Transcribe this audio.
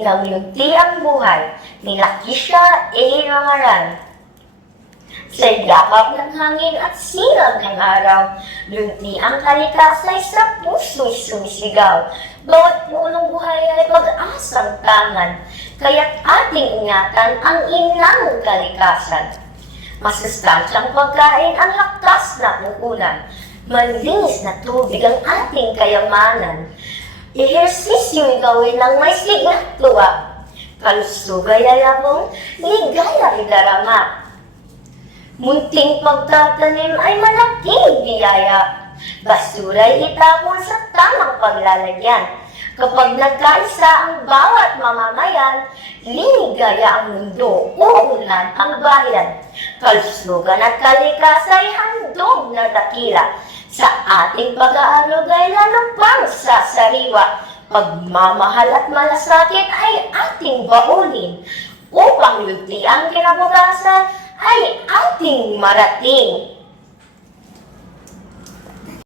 ng yunti ang buhay, nilaki siya ihangaran. Sa yakap ng hangin at sinag ng araw, yunti ang kalikasay sa puso'y sumisigaw. Bawat punong buhay ay pag-asang tangan, kaya't ating ingatan ang inang kalikasan. Masustansyang pagkain ang lakas na puhunan, malinis na tubig ang ating kayamanan. Ehersisyo'y gawin ng may sigat tuwa, kalusugay ayabong, ligaya idarama. Munting pagtatanim ay malaking biyaya, basura'y itapon sa tamang paglalagyan. Kapag nagkaisa ang bawat mamamayan, ligaya ang mundo, uunlad ang bayan. Kalusugan at kalikasay handog na dakila, sa ating pag-aalog ay lalong pang sasariwa. Pagmamahal at malasakit ay ating baunin, upang yunti ang kinabukasan ay ating marating.